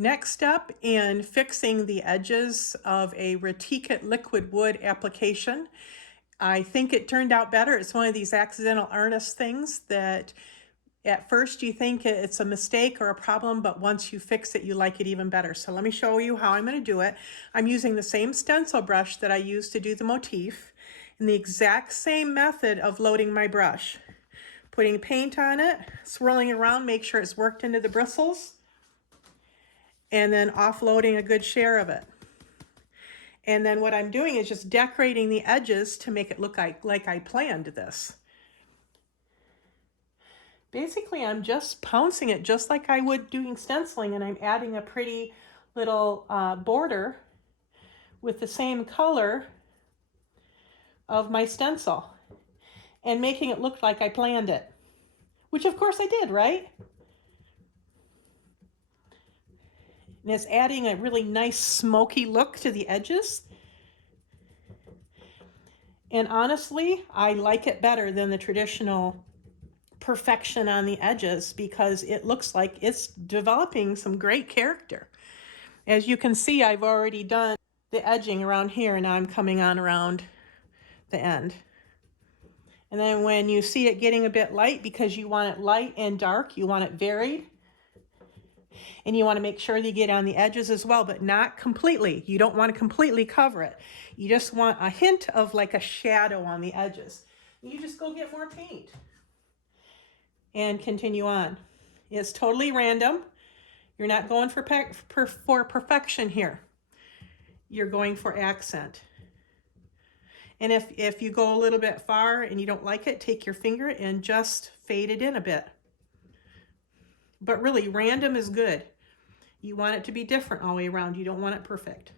Next step in fixing the edges of a Retique liquid wood application, I think it turned out better. It's one of these accidental artist things that at first you think it's a mistake or a problem, but once you fix it, you like it even better. So let me show you how I'm going to do it. I'm using the same stencil brush that I used to do the motif in the exact same method of loading my brush. Putting paint on it, swirling around, make sure it's worked into the bristles, and then offloading a good share of it. And then what I'm doing is just decorating the edges to make it look like I planned this. Basically, I'm just pouncing it just like I would doing stenciling, and I'm adding a pretty little border with the same color of my stencil and making it look like I planned it, which of course I did, right? And it's adding a really nice smoky look to the edges. And honestly, I like it better than the traditional perfection on the edges because it looks like it's developing some great character. As you can see, I've already done the edging around here, and now I'm coming on around the end. And then when you see it getting a bit light, because you want it light and dark, you want it varied. And you want to make sure you get on the edges as well, but not completely. You don't want to completely cover it. You just want a hint of like a shadow on the edges. You just go get more paint and continue on. It's totally random. You're not going for perfection here. You're going for accent. And if you go a little bit far and you don't like it, take your finger and just fade it in a bit. But really, random is good. You want it to be different all the way around. You don't want it perfect.